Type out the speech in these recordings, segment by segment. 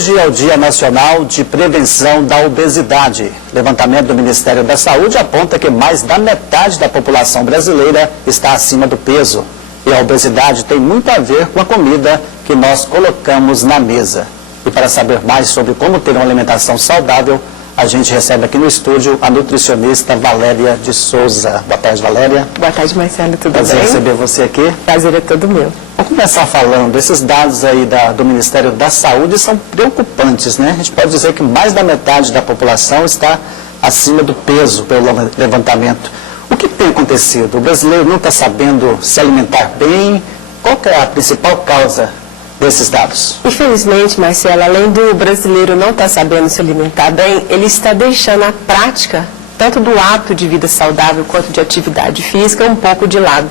Hoje é o Dia Nacional de Prevenção da Obesidade. O levantamento do Ministério da Saúde aponta que mais da metade da população brasileira está acima do peso. E a obesidade tem muito a ver com a comida que nós colocamos na mesa. E para saber mais sobre como ter uma alimentação saudável, a gente recebe aqui no estúdio a nutricionista Valéria de Souza. Boa tarde, Valéria. Boa tarde, Marcelo. Tudo bem? Prazer receber você aqui. Prazer é todo meu. Vamos começar falando, esses dados aí do Ministério da Saúde são preocupantes, né? A gente pode dizer que mais da metade da população está acima do peso pelo levantamento. O que tem acontecido? O brasileiro não está sabendo se alimentar bem? Qual que é a principal causa desses dados? Infelizmente, Marcelo, além do brasileiro não estar sabendo se alimentar bem, ele está deixando a prática, tanto do hábito de vida saudável quanto de atividade física, um pouco de lado.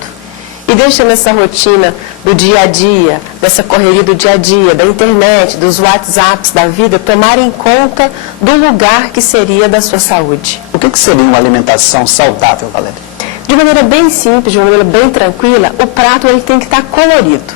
E deixando essa rotina do dia a dia, dessa correria do dia a dia, da internet, dos WhatsApps da vida, tomarem conta do lugar que seria da sua saúde. O que seria uma alimentação saudável, Valéria? De maneira bem simples, de maneira bem tranquila, o prato ele tem que estar colorido.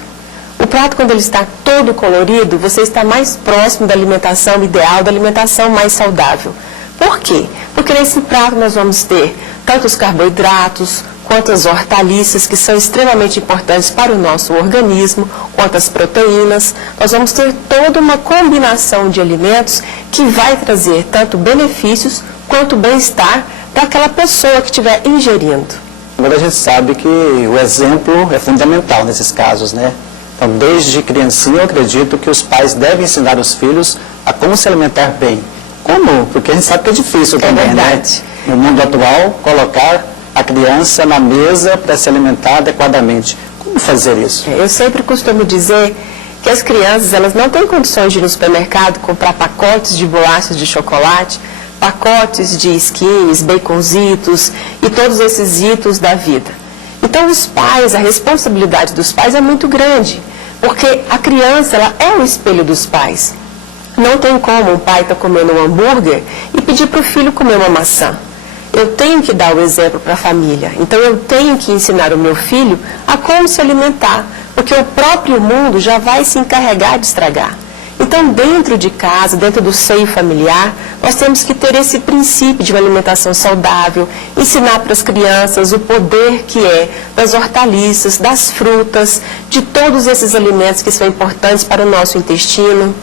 O prato, quando ele está todo colorido, você está mais próximo da alimentação ideal, da alimentação mais saudável. Por quê? Porque nesse prato nós vamos ter tanto os carboidratos, quanto as hortaliças, que são extremamente importantes para o nosso organismo, quanto as proteínas. Nós vamos ter toda uma combinação de alimentos que vai trazer tanto benefícios quanto bem-estar para aquela pessoa que estiver ingerindo. Agora a gente sabe que o exemplo é fundamental nesses casos, né? Então, desde criancinha, eu acredito que os pais devem ensinar os filhos a como se alimentar bem. Como? Porque a gente sabe que é difícil também, verdade, né? No mundo atual, colocar a criança na mesa para se alimentar adequadamente. Como fazer isso? Eu sempre costumo dizer que as crianças elas não têm condições de ir no supermercado comprar pacotes de bolachas de chocolate, pacotes de skins, baconzitos e todos esses itos da vida. Então os pais, a responsabilidade dos pais é muito grande, porque a criança ela é o espelho dos pais. Não tem como um pai estar comendo um hambúrguer e pedir para o filho comer uma maçã. Eu tenho que dar o exemplo para a família. Então eu tenho que ensinar o meu filho a como se alimentar, porque o próprio mundo já vai se encarregar de estragar. Então dentro de casa, dentro do seio familiar, nós temos que ter esse princípio de uma alimentação saudável, ensinar para as crianças o poder que é das hortaliças, das frutas, de todos esses alimentos que são importantes para o nosso intestino,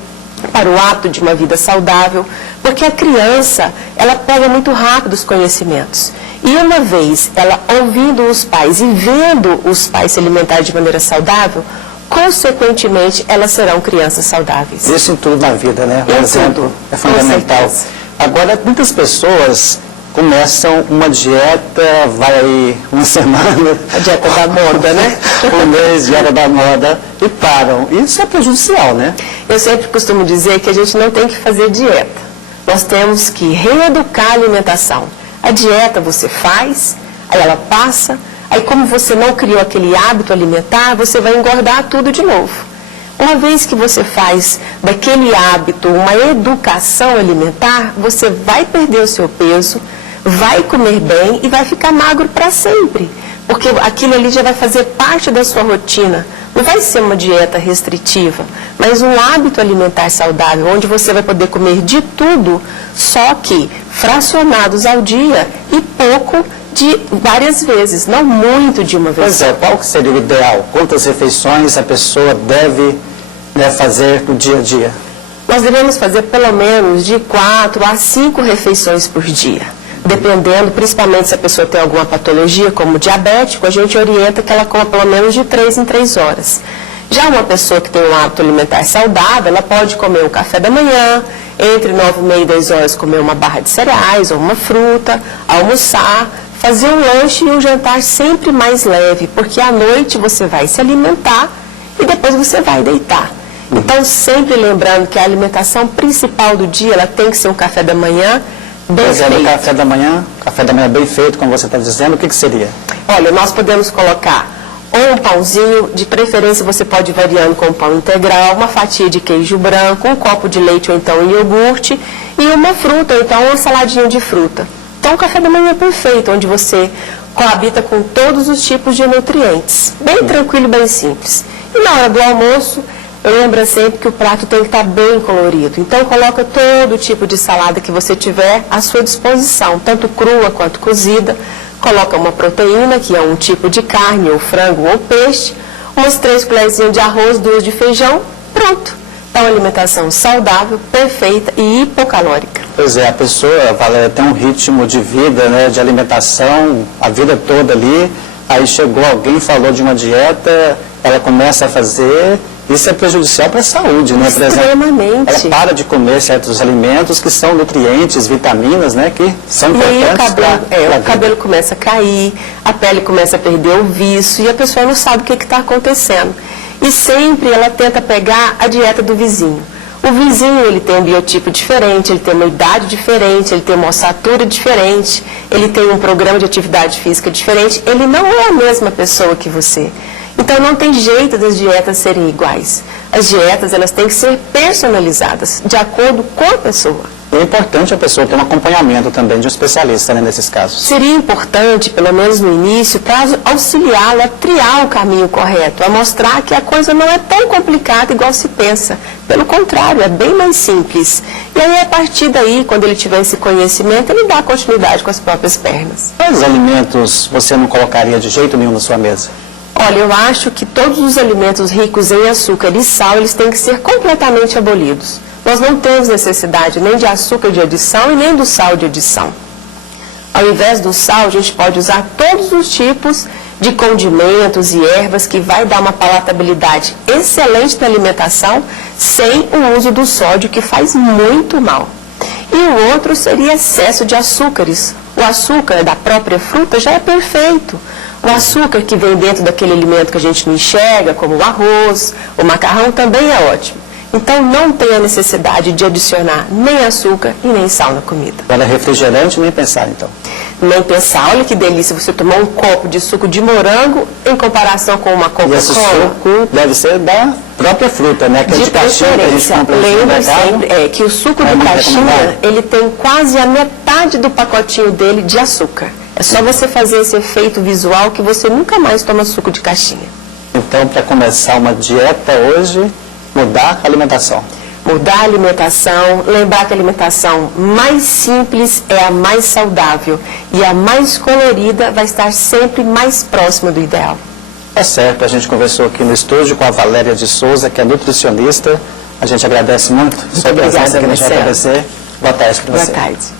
para o hábito de uma vida saudável, porque a criança, ela pega muito rápido os conhecimentos. E uma vez ela ouvindo os pais e vendo os pais se alimentar de maneira saudável, consequentemente, elas serão crianças saudáveis. Isso em tudo na vida, né? O exemplo é fundamental. Agora, muitas pessoas começam uma dieta, vai uma semana... A dieta da moda, né? Um mês, dieta da moda, e param. Isso é prejudicial, né? Eu sempre costumo dizer que a gente não tem que fazer dieta. Nós temos que reeducar a alimentação. A dieta você faz, aí ela passa, aí como você não criou aquele hábito alimentar, você vai engordar tudo de novo. Uma vez que você faz daquele hábito uma educação alimentar, você vai perder o seu peso, vai comer bem e vai ficar magro para sempre. Porque aquilo ali já vai fazer parte da sua rotina. Não vai ser uma dieta restritiva, mas um hábito alimentar saudável, onde você vai poder comer de tudo, só que fracionados ao dia e pouco de várias vezes, não muito de uma vez. Pois é, qual que seria o ideal? Quantas refeições a pessoa deve fazer no dia a dia? Nós devemos fazer pelo menos de 4 a 5 refeições por dia. Dependendo, principalmente se a pessoa tem alguma patologia, como diabético, a gente orienta que ela coma pelo menos de 3 em 3 horas. Já uma pessoa que tem um hábito alimentar saudável, ela pode comer um café da manhã, entre 9h30 e 10 horas comer uma barra de cereais ou uma fruta, almoçar, fazer um lanche e um jantar sempre mais leve, porque à noite você vai se alimentar e depois você vai deitar. Então, sempre lembrando que a alimentação principal do dia, ela tem que ser um café da manhã bem feito. No café da manhã bem feito, como você está dizendo, o que seria? Olha, nós podemos colocar ou um pãozinho, de preferência você pode ir variando com um pão integral, uma fatia de queijo branco, um copo de leite ou então um iogurte e uma fruta, ou então uma saladinha de fruta. Então, um café da manhã perfeito, onde você coabita com todos os tipos de nutrientes. Bem tranquilo, bem simples. E na hora do almoço, lembra sempre que o prato tem que estar bem colorido. Então, coloca todo tipo de salada que você tiver à sua disposição, tanto crua quanto cozida. Coloca uma proteína, que é um tipo de carne, ou frango, ou peixe, umas 3 colherzinhas de arroz, 2 de feijão, pronto. É uma alimentação saudável, perfeita e hipocalórica. Pois é, a pessoa, Valéria, tem um ritmo de vida, né, de alimentação, a vida toda ali, aí chegou alguém, falou de uma dieta, ela começa a fazer, isso é prejudicial para a saúde, né? Por exemplo, Extremamente. ela para de comer certos alimentos que são nutrientes, vitaminas, né, que são importantes para o cabelo começa a cair, a pele começa a perder o viço e a pessoa não sabe o que está acontecendo. E sempre ela tenta pegar a dieta do vizinho. O vizinho, ele tem um biotipo diferente, ele tem uma idade diferente, ele tem uma ossatura diferente, ele tem um programa de atividade física diferente, ele não é a mesma pessoa que você. Então não tem jeito das dietas serem iguais. As dietas, elas têm que ser personalizadas, de acordo com a pessoa. É importante a pessoa ter um acompanhamento também de um especialista, né, nesses casos. Seria importante, pelo menos no início, para auxiliá-lo a triar o caminho correto, a mostrar que a coisa não é tão complicada igual se pensa. Pelo contrário, é bem mais simples. E aí, a partir daí, quando ele tiver esse conhecimento, ele dá continuidade com as próprias pernas. Quais alimentos você não colocaria de jeito nenhum na sua mesa? Olha, eu acho que todos os alimentos ricos em açúcar e sal, eles têm que ser completamente abolidos. Nós não temos necessidade nem de açúcar de adição e nem do sal de adição. Ao invés do sal, a gente pode usar todos os tipos de condimentos e ervas que vai dar uma palatabilidade excelente na alimentação sem o uso do sódio, que faz muito mal. E o outro seria excesso de açúcares. O açúcar da própria fruta já é perfeito. O açúcar que vem dentro daquele alimento que a gente não enxerga, como o arroz, o macarrão, também é ótimo. Então, não tem a necessidade de adicionar nem açúcar e nem sal na comida. Ela é refrigerante, nem pensar, então. Nem pensar, olha que delícia você tomar um copo de suco de morango em comparação com uma Coca-Cola. E esse suco deve ser da própria fruta, né? Que é de caixinha que a gente compra no lembra supermercado. sempre que o suco de caixinha, ele tem quase a metade do pacotinho dele de açúcar. É só você fazer esse efeito visual que você nunca mais toma suco de caixinha. Então, para começar uma dieta hoje, mudar a alimentação. Mudar a alimentação, lembrar que a alimentação mais simples é a mais saudável e a mais colorida vai estar sempre mais próxima do ideal. É certo, a gente conversou aqui no estúdio com a Valéria de Souza, que é nutricionista. A gente agradece muito. Muito obrigada, presença aqui no Marcelo. JBC. Boa tarde para você. Boa tarde.